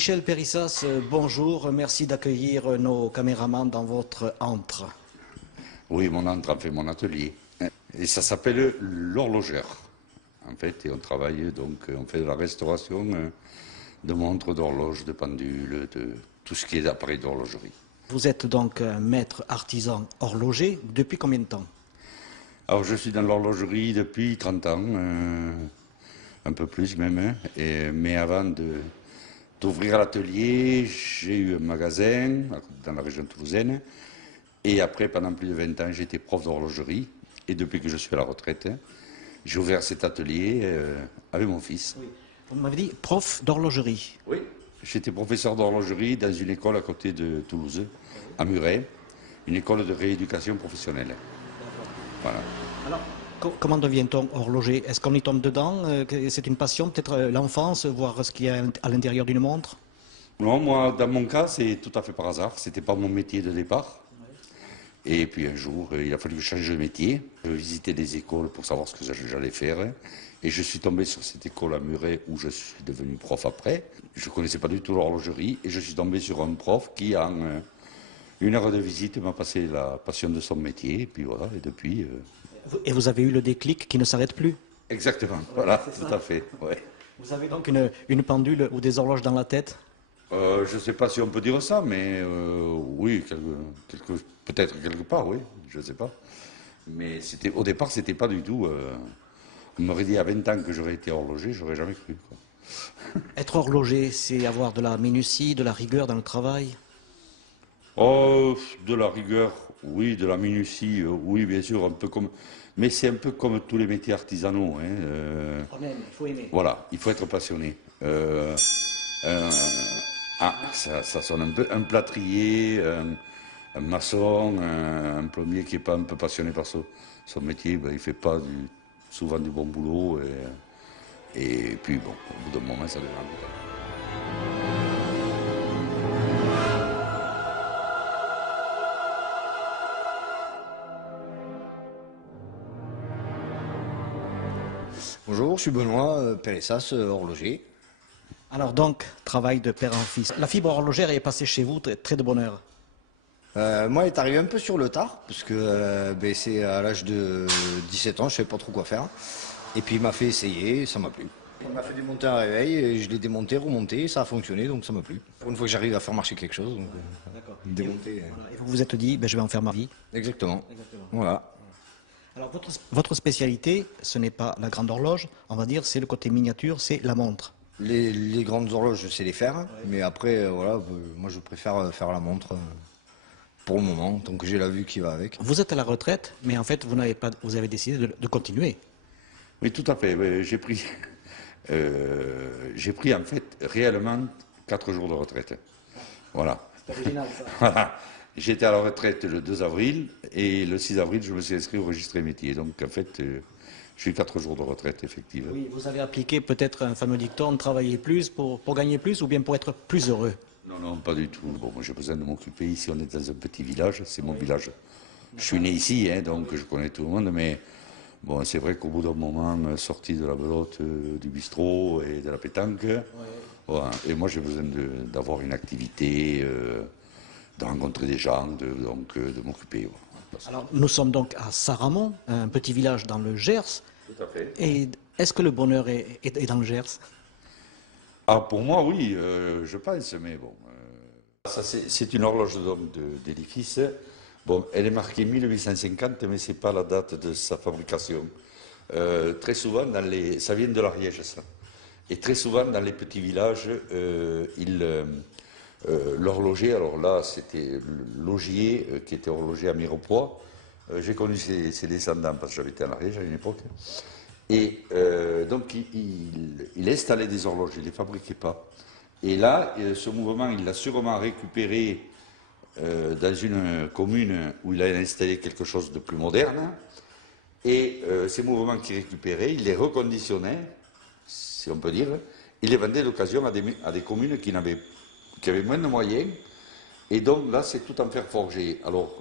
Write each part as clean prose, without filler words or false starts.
Michel Périssas, bonjour, merci d'accueillir nos caméramans dans votre antre. Oui, mon antre, en fait, mon atelier. Et ça s'appelle l'horlogeur, en fait, et on travaille, donc, on fait de la restauration de montres, d'horloges, de pendules, de tout ce qui est d'appareil d'horlogerie. Vous êtes donc un maître artisan horloger depuis combien de temps? Alors, je suis dans l'horlogerie depuis 30 ans, un peu plus même, hein, mais avant d'ouvrir l'atelier, j'ai eu un magasin dans la région toulousaine, et après, pendant plus de 20 ans, j'ai été prof d'horlogerie, et depuis que je suis à la retraite, j'ai ouvert cet atelier avec mon fils. Oui. Vous m'avez dit prof d'horlogerie. Oui. J'étais professeur d'horlogerie dans une école à côté de Toulouse, à Muret, une école de rééducation professionnelle. Voilà. Alors, comment devient-on horloger? Est-ce qu'on y tombe dedans? C'est une passion, peut-être l'enfance, voir ce qu'il y a à l'intérieur d'une montre? Non, moi, dans mon cas, c'est tout à fait par hasard. C'était pas mon métier de départ. Et puis un jour, il a fallu que je change de métier. Je visitais des écoles pour savoir ce que j'allais faire. Et je suis tombé sur cette école à Muret où je suis devenu prof après. Je ne connaissais pas du tout l'horlogerie. Et je suis tombé sur un prof qui, en une heure de visite, m'a passé la passion de son métier. Et puis voilà, et depuis... Et vous avez eu le déclic qui ne s'arrête plus? Exactement, voilà, tout à fait. Ouais. Vous avez donc une pendule ou des horloges dans la tête? Je ne sais pas si on peut dire ça, mais oui, peut-être quelque part, oui, je ne sais pas. Mais au départ, c'était pas du tout. On m'aurait dit à 20 ans que j'aurais été horloger, j'aurais jamais cru, quoi. Être horloger, c'est avoir de la minutie, de la rigueur dans le travail? Oh, de la rigueur, oui, de la minutie, oui, bien sûr, un peu comme. Mais c'est un peu comme tous les métiers artisanaux, hein. On aime, il faut aimer. Voilà, il faut être passionné. Euh, ça sonne un peu. Un plâtrier, un maçon, un plombier qui n'est pas un peu passionné par son métier, ben, il ne fait pas souvent du bon boulot. Et puis, bon, au bout d'un moment, ça devient embêtant. Bonjour, je suis Benoît Périssas, horloger. Alors donc, travail de père en fils. La fibre horlogère est passée chez vous très de bonne heure. Moi, il est arrivé un peu sur le tard, parce que c'est à l'âge de 17 ans, je ne savais pas trop quoi faire. Et puis il m'a fait essayer, ça m'a plu. Il m'a fait démonter un réveil, et je l'ai démonté, remonté, ça a fonctionné, donc ça m'a plu. Pour une fois que j'arrive à faire marcher quelque chose, donc démonter. Et vous vous êtes dit, ben, je vais en faire ma vie. Exactement. Voilà. Alors votre spécialité, ce n'est pas la grande horloge, on va dire, c'est le côté miniature, c'est la montre. Les grandes horloges, je sais les faire, mais après, voilà, moi je préfère faire la montre pour le moment, tant que j'ai la vue qui va avec. Vous êtes à la retraite, mais en fait, vous avez décidé de continuer. Oui, tout à fait. Ouais, j'ai pris en fait réellement 4 jours de retraite. Voilà. C'est original ça. Voilà. J'étais à la retraite le 2 avril et le 6 avril, je me suis inscrit au registre des métiers. Donc en fait, j'ai eu 4 jours de retraite, effectivement. Oui, vous avez appliqué peut-être un fameux dicton, travailler plus pour gagner plus ou bien pour être plus heureux. Non, non, pas du tout. Bon, moi j'ai besoin de m'occuper. Ici, on est dans un petit village, c'est mon village. Je suis né ici, hein, donc je connais tout le monde, mais bon, c'est vrai qu'au bout d'un moment, sorti de la belote, du bistrot et de la pétanque, voilà. Et moi j'ai besoin d'avoir une activité, de rencontrer des gens, donc de m'occuper. Voilà. Alors nous sommes donc à Saramon, un petit village dans le Gers. Tout à fait. Et est-ce que le bonheur est dans le Gers? Ah, pour moi, oui, je pense, mais bon. Ça, c'est une horloge d'édifice. Bon, elle est marquée 1850, mais ce n'est pas la date de sa fabrication. Très souvent, ça vient de l'Ariège, ça. Et très souvent, dans les petits villages, l'horloger, alors là, c'était Logier, qui était horloger à Mirepoix. J'ai connu ses descendants parce que j'avais été en Ariège à une époque. Et donc, il installait des horloges, il ne les fabriquait pas. Et là, ce mouvement, il l'a sûrement récupéré dans une commune où il a installé quelque chose de plus moderne. Et ces mouvements qu'il récupérait, il les reconditionnait, si on peut dire, il les vendait d'occasion à des communes qui avaient moins de moyens. Et donc là, c'est tout en fer forgé. Alors,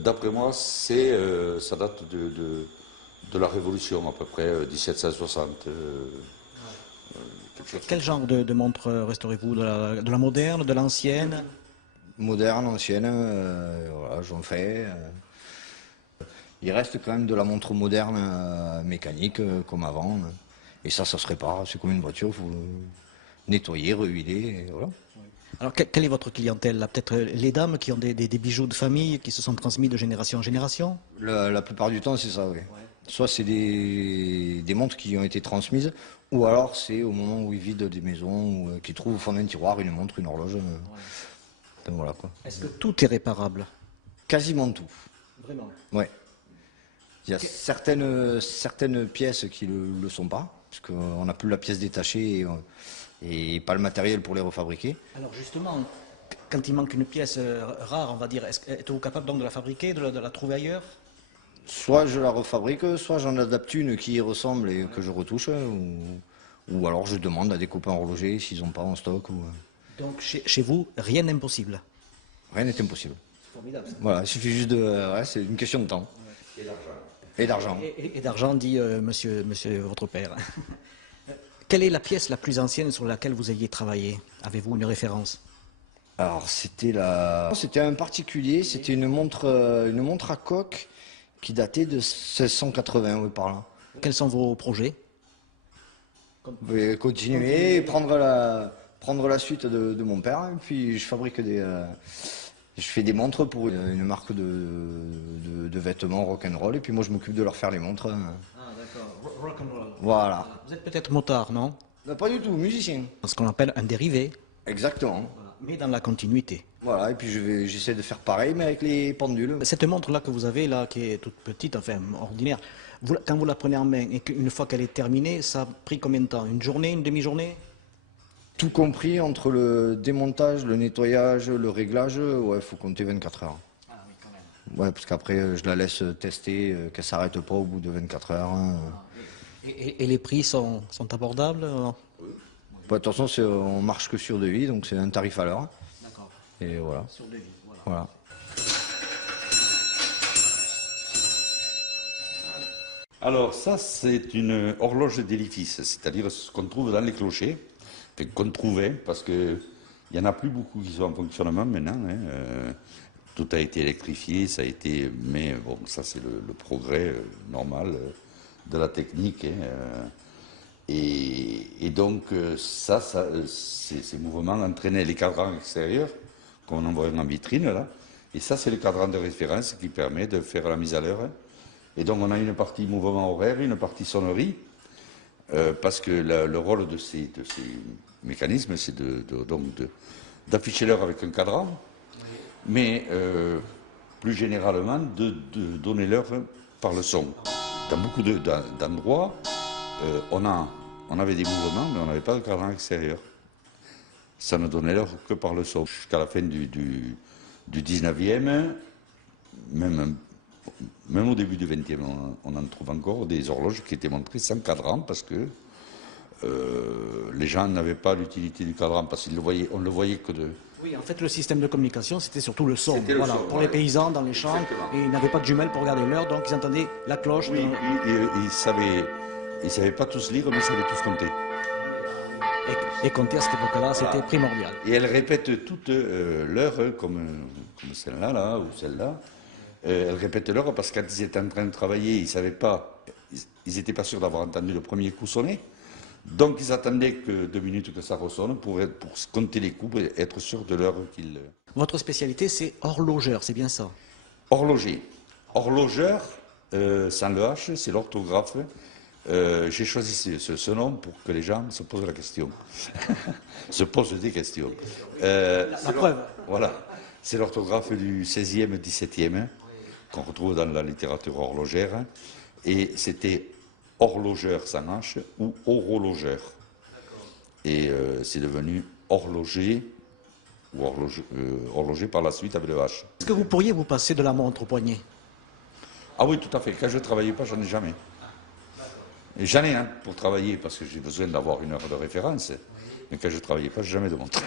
d'après moi, ça date de la Révolution, à peu près 1760. quelque chose. Quel genre de montre resterez-vous? De la moderne, de l'ancienne? Moderne, ancienne, voilà, j'en fais. Il reste quand même de la montre moderne mécanique comme avant. Et ça se répare. C'est comme une voiture, il faut nettoyer, rehuiler, et voilà. Alors, quelle est votre clientèle là? Peut-être les dames qui ont des bijoux de famille qui se sont transmis de génération en génération? La plupart du temps, c'est ça, oui. Soit c'est des montres qui ont été transmises, ou alors c'est au moment où ils vident des maisons, ou qu'ils trouvent au fond d'un tiroir une montre, une horloge. Donc voilà quoi. Est-ce que tout est réparable? Quasiment tout. Vraiment. Ouais. Il y a certaines pièces qui ne le sont pas, parce qu'on n'a plus la pièce détachée et pas le matériel pour les refabriquer. Alors justement, quand il manque une pièce rare, on va dire, êtes-vous capable donc de la fabriquer, de la trouver ailleurs? Soit je la refabrique, soit j'en adapte une qui y ressemble et que je retouche, ou alors je demande à des copains horlogers s'ils n'ont pas en stock. Donc chez vous, rien n'est impossible. Rien n'est impossible. Formidable. Voilà, il suffit juste de... ouais, c'est une question de temps. Et d'argent. Et d'argent, dit monsieur votre père. Quelle est la pièce la plus ancienne sur laquelle vous ayez travaillé? Avez-vous une référence? Alors c'était un particulier, c'était une montre à coque qui datait de 1680, oui, par là. Quels sont vos projets? Continuer, prendre la suite de mon père, et puis je fabrique je fais des montres pour une marque de vêtements rock'n'roll, et puis moi je m'occupe de leur faire les montres. Ah d'accord, rock'n'roll. Voilà. Vous êtes peut-être motard, non? Pas du tout, musicien. Ce qu'on appelle un dérivé, Exactement. mais dans la continuité. Voilà, et puis j'essaie de faire pareil, mais avec les pendules. Cette montre-là que vous avez, là, qui est toute petite, enfin ordinaire, quand vous la prenez en main et qu'une fois qu'elle est terminée, ça a pris combien de temps? Une journée, une demi-journée? Tout compris, entre le démontage, le nettoyage, le réglage, ouais, faut compter 24 heures. Ah oui, quand même. Ouais, parce qu'après, je la laisse tester, qu'elle s'arrête pas au bout de 24 heures. Hein. Et les prix sont abordables? Bah, de toute façon, on marche que sur devis, donc c'est un tarif à l'heure. D'accord. Et voilà. Sur devis, voilà. Voilà. Alors ça, c'est une horloge d'édifice, c'est-à-dire ce qu'on trouve dans les clochers, enfin, qu'on trouvait, parce qu'il n'y en a plus beaucoup qui sont en fonctionnement maintenant. Hein, tout a été électrifié, ça a été, mais bon, ça c'est le progrès normal de la technique. Hein, et donc ces mouvements entraînaient les cadrans extérieurs qu'on envoyait en vitrine là. Et ça, c'est le cadran de référence qui permet de faire la mise à l'heure. Et donc, on a une partie mouvement horaire, une partie sonnerie, parce que le rôle de ces mécanismes, c'est d'afficher l'heure avec un cadran, mais plus généralement, de donner l'heure par le son. Dans beaucoup d'endroits, on avait des mouvements, mais on n'avait pas de cadran extérieur. Ça ne donnait l'heure que par le son. Jusqu'à la fin du 19e, même au début du 20e, on en trouve encore des horloges qui étaient montrées sans cadran parce que les gens n'avaient pas l'utilité du cadran parce qu'on le voyait que de... Oui, en fait, le système de communication, c'était surtout le son. C'était le Voilà, son, pour ouais. les paysans dans les champs, Exactement. et ils n'avaient pas de jumelles pour regarder l'heure, donc ils entendaient la cloche. Oui, ils savaient pas tous lire, mais ils savaient tous compter. Et compter à cette époque-là, c'était Voilà. primordial. Et elles répètent toute l'heure, comme celle-là, là, ou celle-là. Elles répètent l'heure parce que quand ils étaient en train de travailler, ils savaient pas, ils n'étaient pas sûrs d'avoir entendu le premier coup sonner. Donc ils attendaient que 2 minutes que ça ressonne pour compter les coups et être sûrs de l'heure qu'ils... Votre spécialité, c'est horlogeur, c'est bien ça? Horloger. Horlogeur, sans le H, c'est l'orthographe. J'ai choisi ce nom pour que les gens se posent la question. Se posent des questions. La preuve. Voilà. C'est l'orthographe du 16e, 17e, qu'on retrouve dans la littérature horlogère. Et c'était horlogeur sans H ou horologeur. Et c'est devenu horloger ou horloger par la suite avec le H. Est-ce que vous pourriez vous passer de la montre au poignet? Ah oui, tout à fait. Quand je ne travaillais pas, j'en ai jamais. Et j'en ai pour travailler parce que j'ai besoin d'avoir une heure de référence. Mais quand je ne travaillais pas, je n'ai jamais de montre.